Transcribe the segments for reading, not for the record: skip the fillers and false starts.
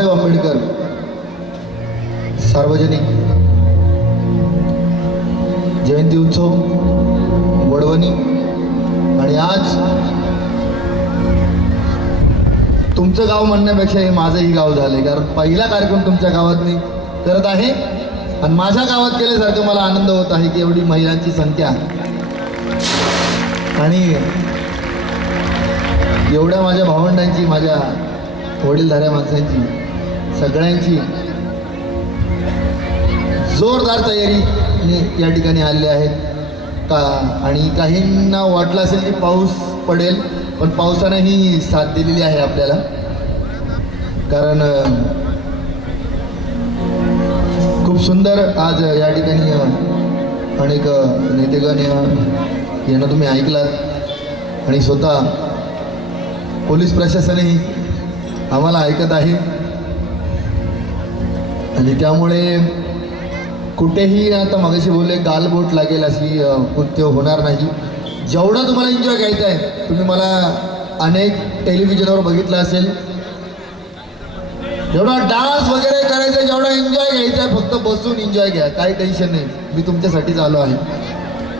बाबासाहेब आंबेडकर सार्वजनिक जयंती उत्सव वडवणी आणि आज तुमचं गाव म्हणण्यापेक्षा हे माझंही गाव झालंय, कारण पहिला कार्यक्रम तुमच्या गावात मी करत आहे आणि माझ्या गावात केल्यासारखं मला आनंद होत आहे की एवढी महिलांची संख्या आणि एवढ्या माझ्या भावंडांची, माझ्या वडीलधाऱ्या माणसांची, सगळ्यांची जोरदार तयारी या ठिकाणी आलेली आहेत का. आणि काहींना वाटलं असेल की पाऊस पडेल, पण पावसानेही साथ दिलेली आहे आपल्याला, कारण खूप सुंदर आज या ठिकाणी अनेक नेतेगण येणं तुम्ही ऐकलात आणि स्वतः पोलीस प्रशासनही आम्हाला ऐकत आहे आणि त्यामुळे कुठेही आता मगाशी बोलले गालबोट लागेल अशी कृत्य होणार नाही. जेवढा तुम्हाला एन्जॉय घ्यायचा आहे, तुम्ही मला अनेक टेलिव्हिजनवर बघितलं असेल, जेवढा डान्स वगैरे करायचा, जेवढा एन्जॉय घ्यायचा आहे, फक्त बसून एन्जॉय घ्या, काही टेन्शन नाही. मी तुमच्यासाठीच आलो आहे,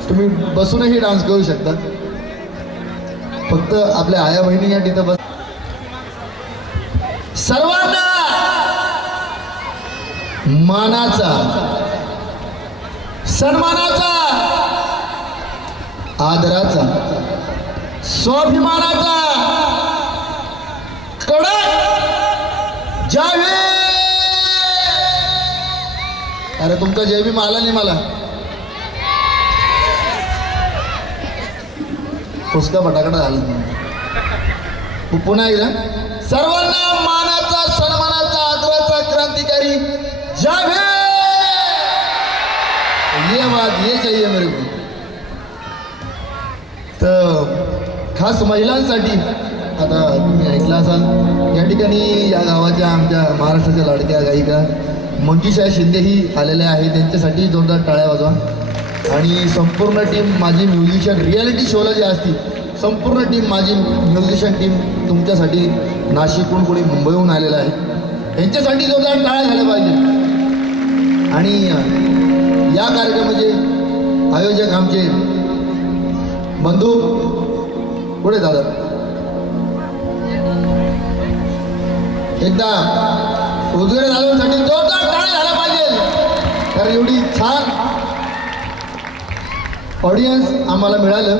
तुम्ही बसूनही डान्स करू शकता. फक्त आपल्या आया बहिणी या तिथं बस. सर्वांना मानाचा, सन्मानाचा, आदराचा, स्वाभिमानाचा कडक जावे. अरे तुमचा जय भीम आला नाही मला, पुसका फटाकडा झाला. पुन्हा एकदा सर्वांना मानाचा, सन्मानाचा, आदराचा क्रांतिकारी जावे. ये बात ये चाहिए मेरे को. तर खास महिलांसाठी आता तुम्ही ऐकलं असाल, या ठिकाणी या गावाच्या आमच्या महाराष्ट्राच्या लाडक्या गायिका मंजुषा शिंदेही आलेल्या आहेत, त्यांच्यासाठी जोरदार टाळ्या वाजवा. आणि संपूर्ण टीम माझी म्युझिशियन रियालिटी शोला जे असतील, संपूर्ण टीम माझी म्युझिशियन टीम तुमच्यासाठी नाशिकहून कोणी मुंबईहून आलेलं आहे, यांच्यासाठी जोरदार टाळ्या झाल्या पाहिजे. आणि या कार्यक्रमाचे आयोजक आमचे बंधू पुढे दादा, एकदा उजगरे दादांसाठी जोरदार टाळ्या झाल्या पाहिजे, कारण एवढी छान ऑडियन्स आम्हाला मिळालं.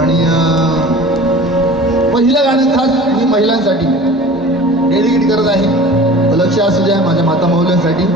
आणि पहिलं गाणं खास मी महिलांसाठी डेडिकेट करत आहे, लक्ष असू द्या माझ्या माता मौल्यांसाठी.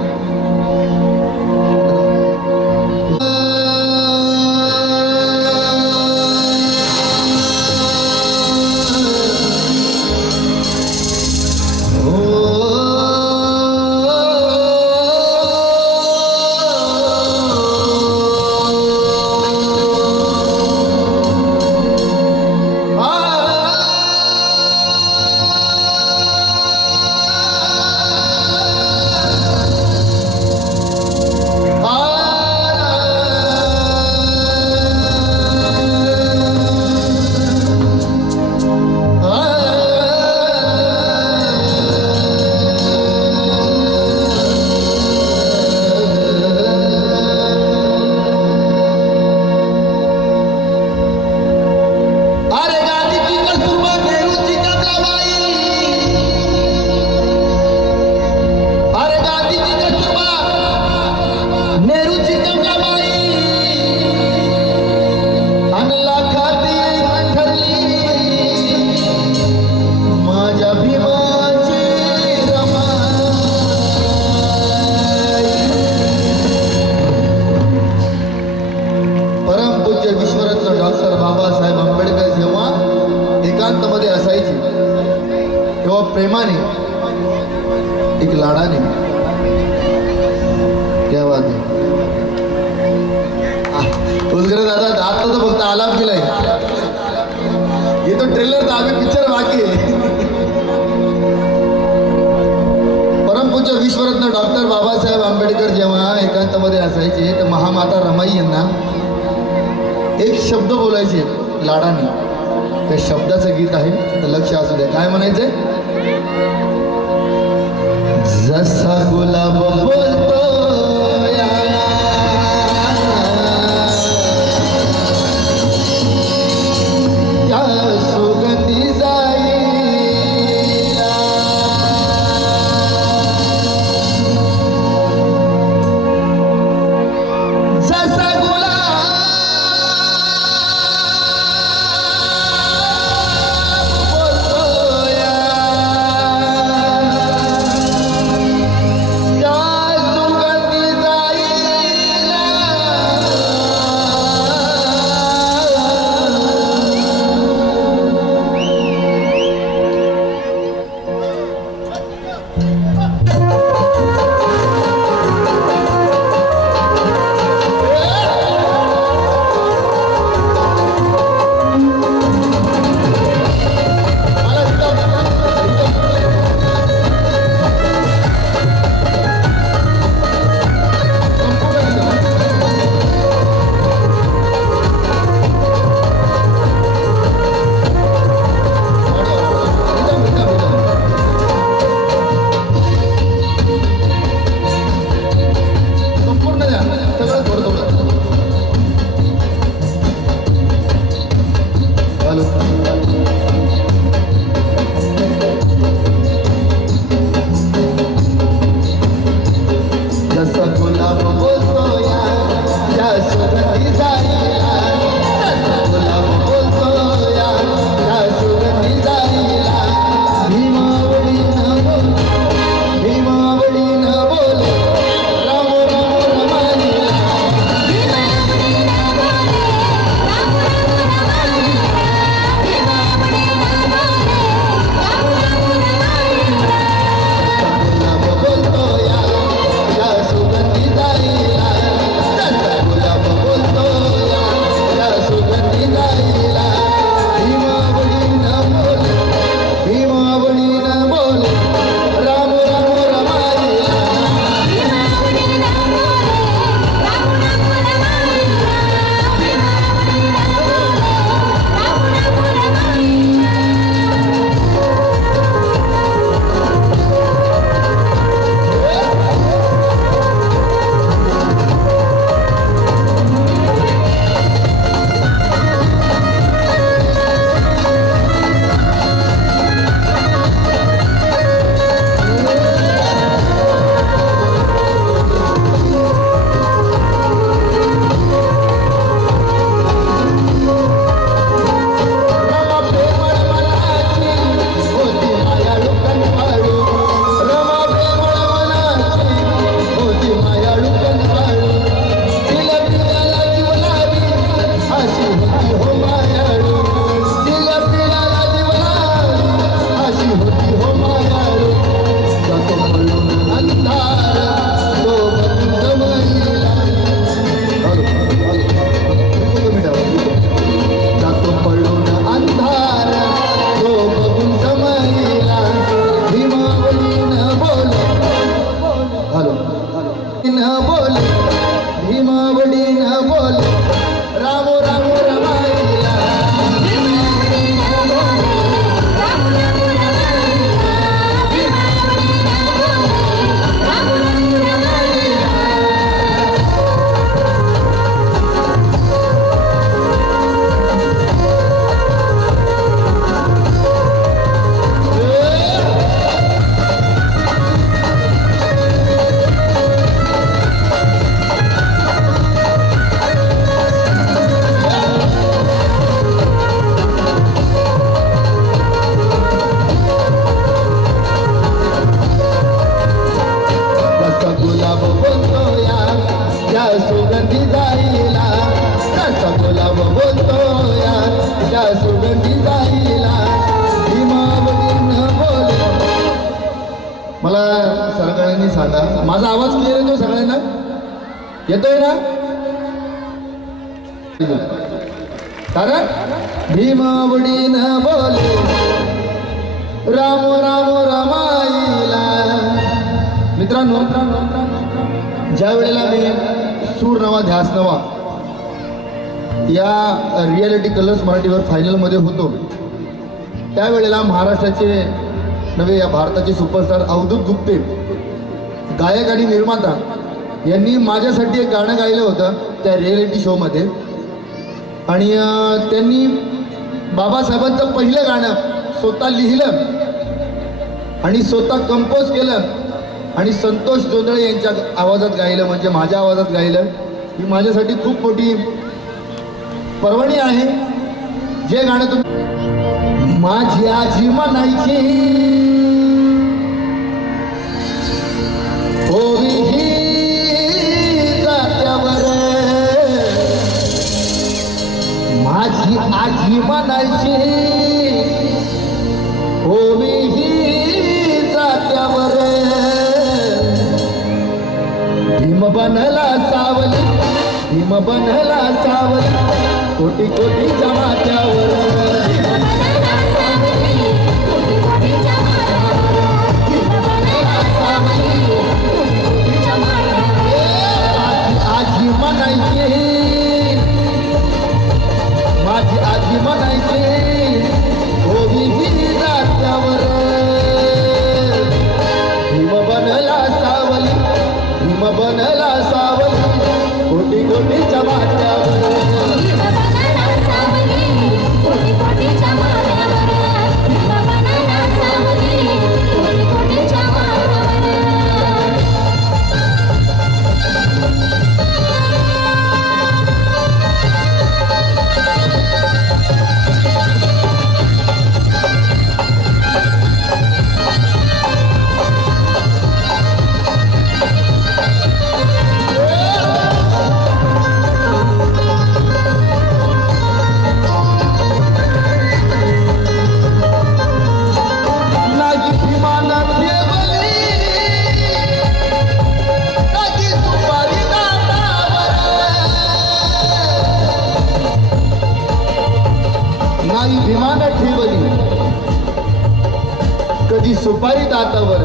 एकांतमध्ये असायची तेव्हा प्रेमाने, एक लाडाने, क्या बात आहे. उजगरे दादा आता तर फक्त आलाप केलाय, ये तो ट्रेलर था, अभी पिक्चर बाकी आहे. परमपूज्य विश्वरत्न डॉक्टर बाबासाहेब आंबेडकर जेव्हा एकांतामध्ये असायचे तर महामाता रमाई यांना एक शब्द बोलायचे लाडाने, त्या शब्दाचं गीत आहे, तर लक्ष असू द्या. काय म्हणायचंय? मला सगळ्यांनी सांगा, माझा आवाज क्लिअर येतो सगळ्यांना? येतोय ना? कारण भीमावडीन बोले राम राम रमाईला. मित्रांनो, ज्या वेळेला मी सूर नवा ध्यास नवा या रियालिटी कलर्स मराठीवर फायनलमध्ये होतो, त्यावेळेला महाराष्ट्राचे नवे या भारताचे सुपरस्टार अवधूत गुप्ते गायक आणि निर्माता यांनी माझ्यासाठी एक गाणं गायलं होतं त्या रियालिटी शोमध्ये. आणि त्यांनी बाबासाहेबांचं पहिलं गाणं स्वतः लिहिलं आणि स्वतः कंपोज केलं आणि संतोष जोंधळे यांच्या आवाजात गायलं, म्हणजे माझ्या आवाजात गायलं. ही माझ्यासाठी खूप मोठी पर्वणी आहे. जे गाणं तुम्ही माझी आजी म्हणायची होई जात्यावर, माझी आजी म्हणायची होई जात्यावर, भीम बनला सावली, भीम बनला सावली, कोटी कोटी जमात्यावर, आजी म्हणायची, माझी आजी म्हणायची होई जात्यावर, भीम बनला सावली, भीम बनला सावली, कोटी कोटी जमात्यावर, भीमान ठेवली कधी सुपारी दातावर,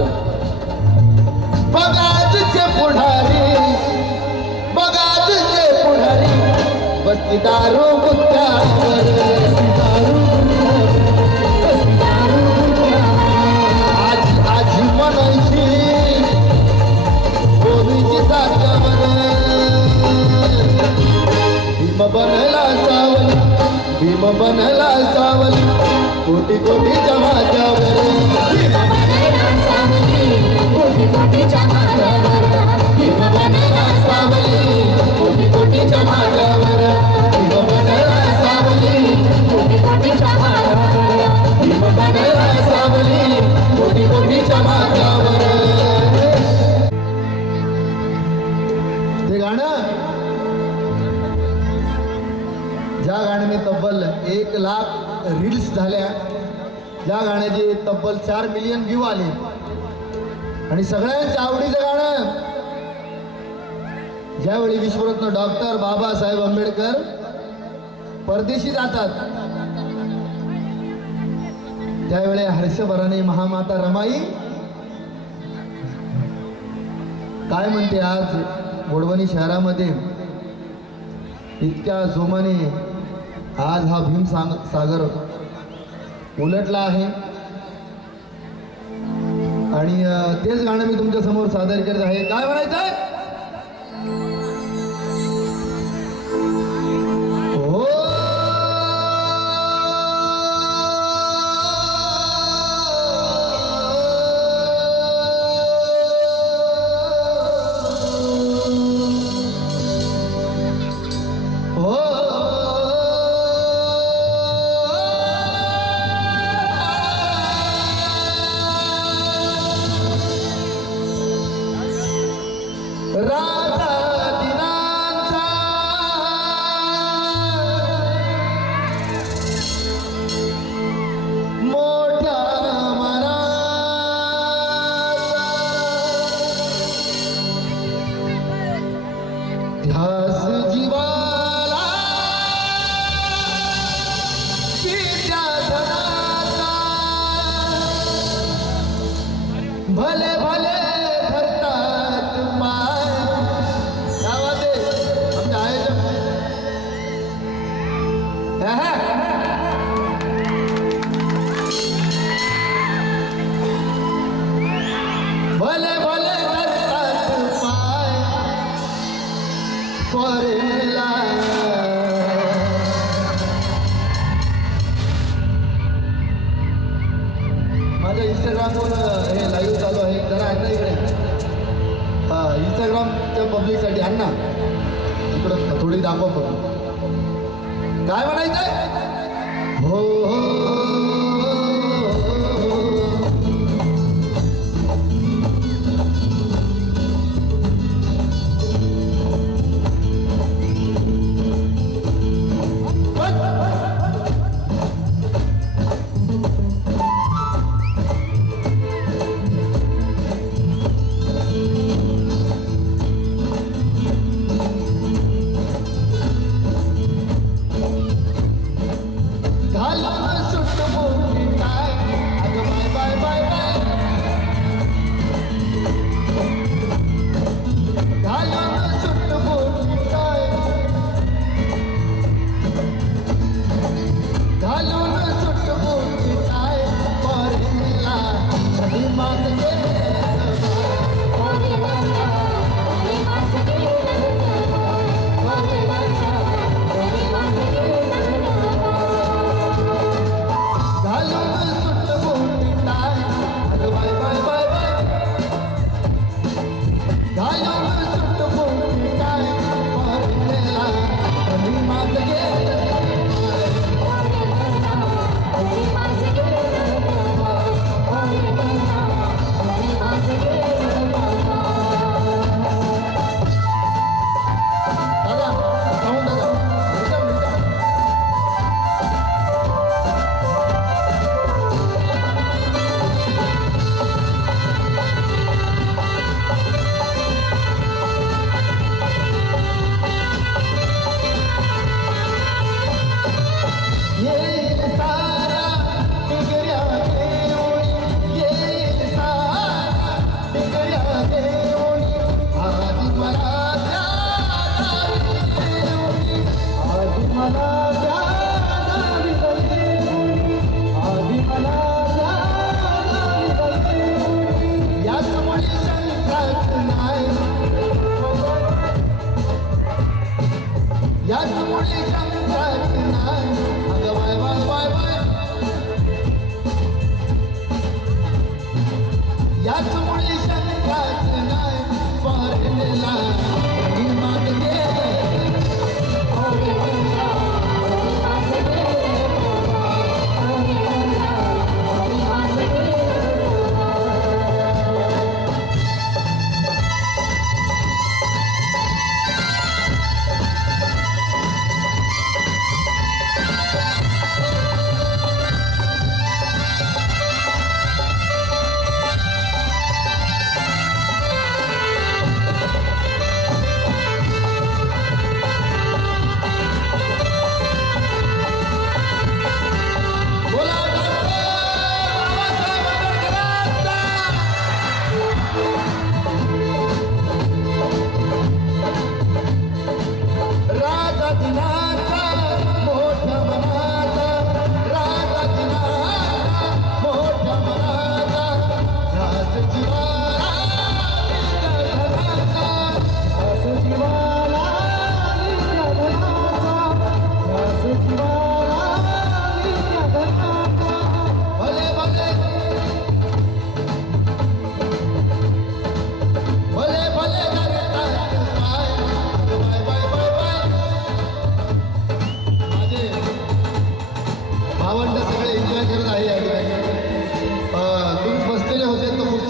बगाजचे पुढारी, बगाजचे पुढारी, बसती दारू गुत्त्यावर, आजी आजी म्हणायची गोवीची जात्यावर, भीम बनला सावली, भीम बनला सावली, कोटी कोटी जमात्यावर, भीम बनला सावली, कोटी कोटी जमात्यावर, भीम बनला सावली, कोटी कोटी जमात्यावर, भीम बनला सावली, कोटी कोटी जमात्यावर, भीम बनला सावली, कोटी कोटी जमात्यावर. ते गाणं ज्या गाण्याने तब्बल 1 लाख रील्स झाल्या, ज्या गाण्याचे तब्बल 4 मिलियन व्ह्यू आले आणि सगळ्यांच्या आवडीचं गाणं, ज्यावेळी विश्वरत्न डॉक्टर बाबासाहेब आंबेडकर परदेशी जातात त्यावेळी हर्षभराने महामाता रमाई काय म्हणते, आज वडवणी शहरामध्ये इतक्या जोमाने आज हा भीम सागर उलटला आहे. आणि तेच गाणं मी तुमच्या समोर सादर करत आहे. काय म्हणायचंय? हो राजा दिनांचा मोठ्या मनाचा भले भले धरतात पाय गावात आमच्या आहे भले भले धरतात पाय पोरीला माझ्या इंस्टाग्रामवर हे लाईव्ह चालू आहे जरा आणा इकडे इंस्टाग्रामच्या पब्लिकसाठी आण ना इकडं थोडी दाखवा पब्लिक काय म्हणायचंय हो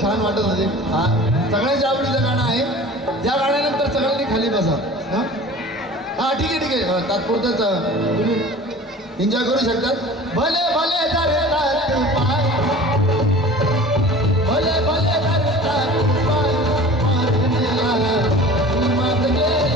छान वाटत होते सगळ्यांच्या आवडीचं गाणं आहे या गाण्यानंतर सगळ्यांनी खाली बसा हा ठीक आहे तात्पुरतच तुम्ही एन्जॉय करू शकतात भले भले धरतात पाय भले भले धरतात पाय मात गेले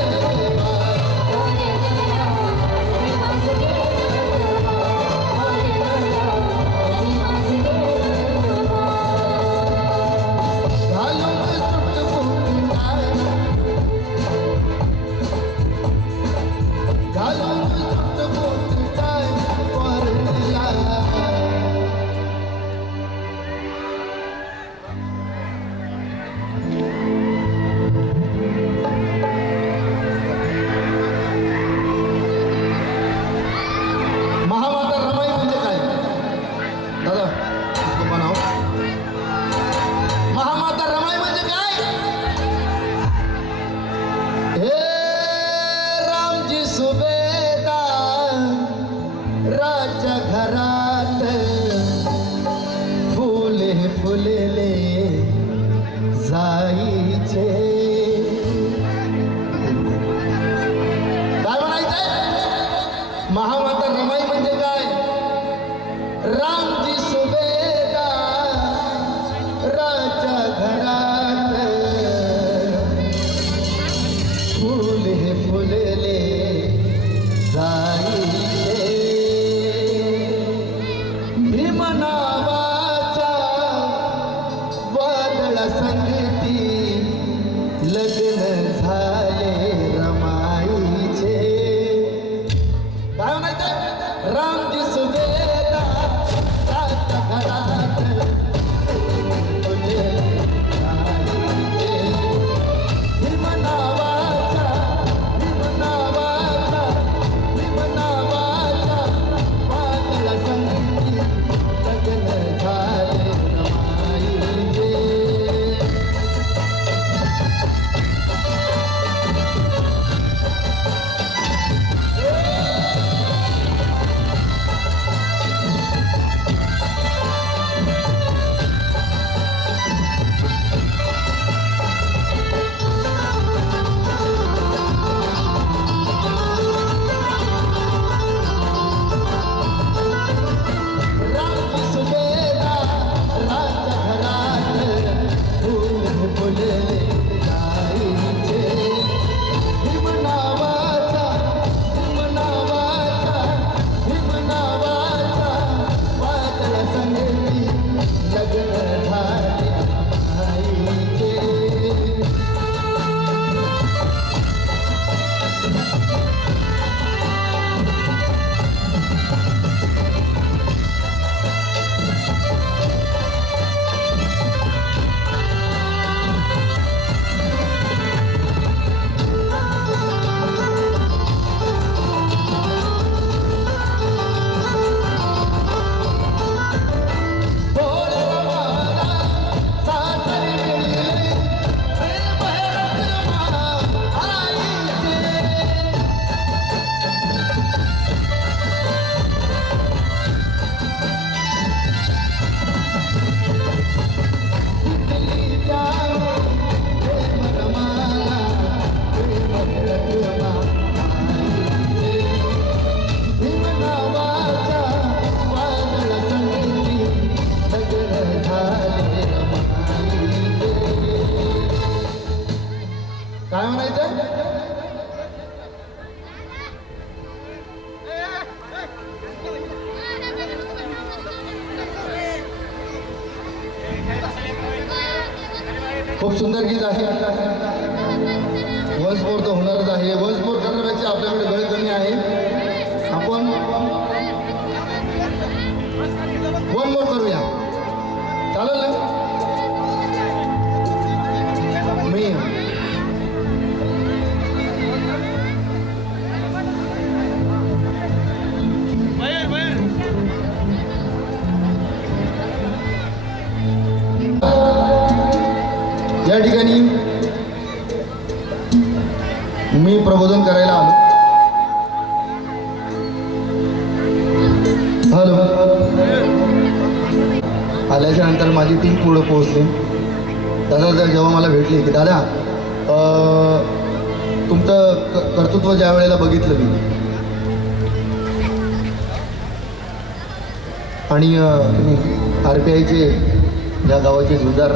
बोलले गाईचे भीमनावाचा भीमनावाचा भीमनावाचा वादळ संगती लग्न झाले आईचे काय म्हणायचं खूप सुंदर गीत आहे वन्स मोर तर होणारच आहे वन्स मोर करण्यापेक्षा आपल्याकडे वेळ कमी आहे आपण वन मोर करूया चालेल ना मी या ठिकाणी मी प्रबोधन करायला आलो आल्याच्या नंतर माझी टीम पुढं पोहोचली दादा जेव्हा मला भेटली की दादा तुमचं कर्तृत्व ज्या वेळेला बघितलं मी आणि तुम्ही RPIचे ज्या गावाचे जुदार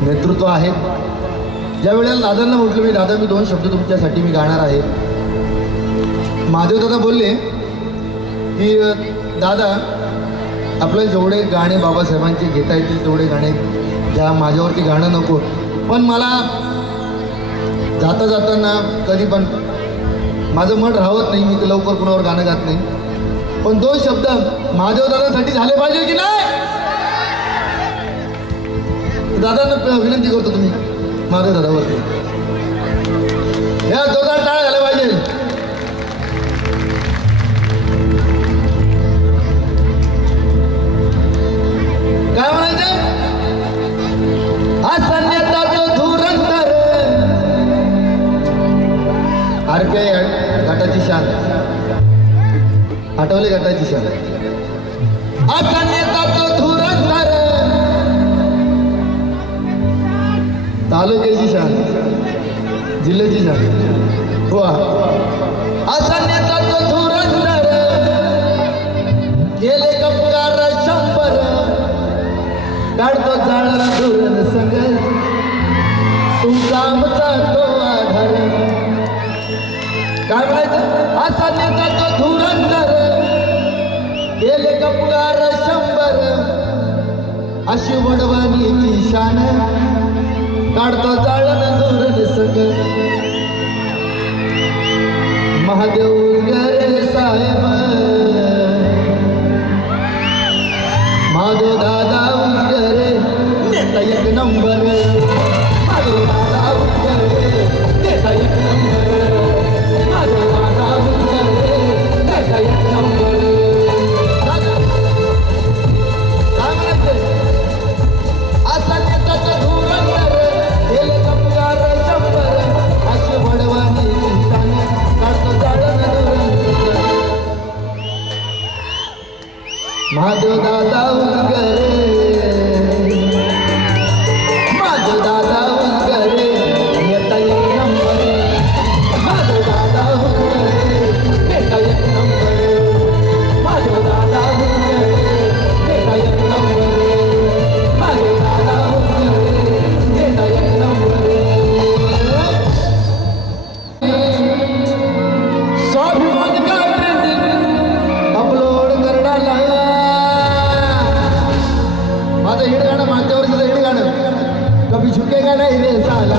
नेतृत्व आहे ज्या वेळेला दादांना म्हटलं मी दादा मी 2 शब्द तुमच्यासाठी मी गाणार आहे महादेव दादा बोलले की दादा आपल्याला जेवढे गाणे बाबासाहेबांचे घेता येतील तेवढे गाणे ज्या माझ्यावरती गाणं नको पण मला जाता जाताना कधी पण माझं मन राहत नाही मी लवकर कुणावर गाणं गात नाही पण 2 शब्द महादेव दादासाठी झाले पाहिजे की नाही दादांना विनंती करतो तुम्ही महादेव दादावरती या जोरदार टाळ्या झाल्या पाहिजे काय म्हणायचं असन्यता तो धुरंधर RPI घाटाची शान आठवले घाटाची शान असन्यता तो धुरंधर तालुक्याची शान जिल्ह्याची शान वा असन्यता तो धुरंधर गेले कपगार 100 काढतो जाळला धुरण संग तुमचा आमचा तो आधार काय म्हणायचं असन्यता तो धुरंधर गेले कपगार 100 अशी वडवानीची शान काढतो जाळण धुरण संग महादेव गरे साहेब महादेव दादा उजगरे नेता 1 नंबर महादेव दादा उजगरे नेता 1 नंबर महादेव दादा उजगरे नेता 1 नंबर काय म्हणायचं असा नेताचा धुरंधर गेले कपगार 100 अशी वडवानी शान काढतो जाळण महादेव दादा उजगरे महादेव दादा उजगरे नेता 1 नंबर झुकेगा नहीं रे साला,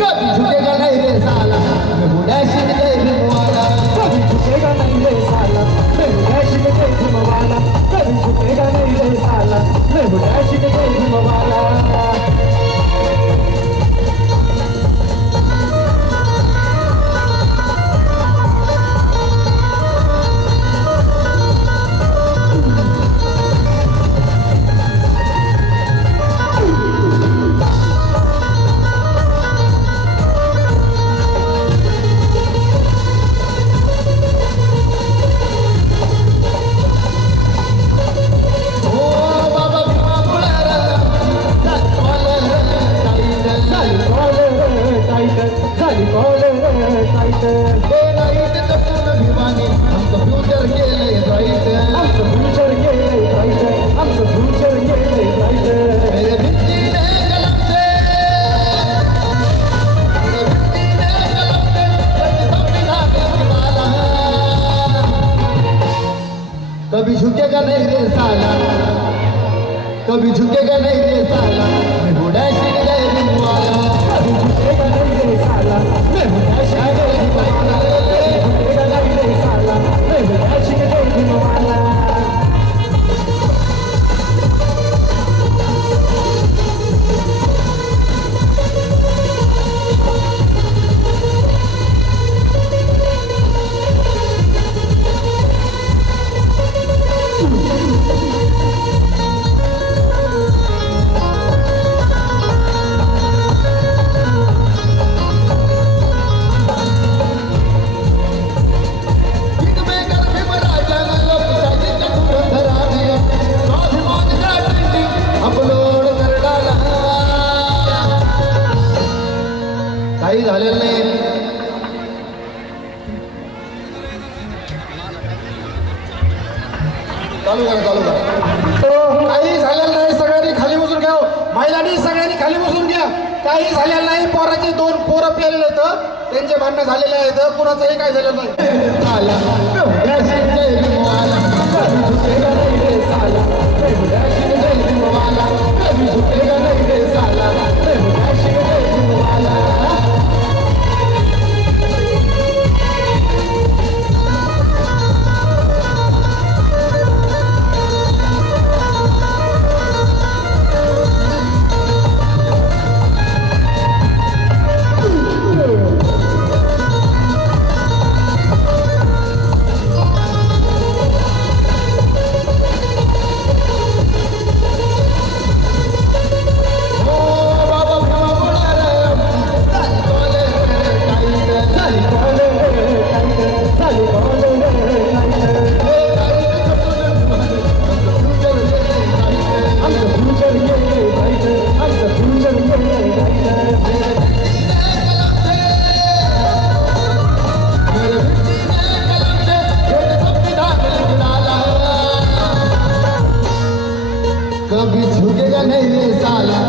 कभी झुकेगा नहीं रे साला, मैं हूँ डैशिंग जय भीम वाला। कभी झुकेगा नहीं रे साला, मैं हूँ डैशिंग जय भीम वाला। कभी झुकेगा नहीं रे साला, मैं हूँ डैशिंग जय भीम वाला। कभी झुकेगा नहीं रे साला, कभी झुकेगा नहीं रे साला, मैं हूँ डैशिंग जय भीम वाला। कभी झुकेगा नहीं रे साला, मैं हूँ डैशिंग जय भीम वाला। कभी झुकेगा नहीं रे साला, मैं हूँ डैशिंग जय भीम वाला। काही झालेलं नाही, चालू करा काही झालेलं नाही, सगळ्यांनी खाली बसून घ्या, महिलांनी सगळ्यांनी खाली बसून घ्या. काही झालेलं नाही, पोराचे 2 पोरं पेलेले आहेत, त्यांचे भांडणं झालेले आहेत, कुणाचंही काय झालेलं नाही. कभी झुकेगा नहीं रे साला,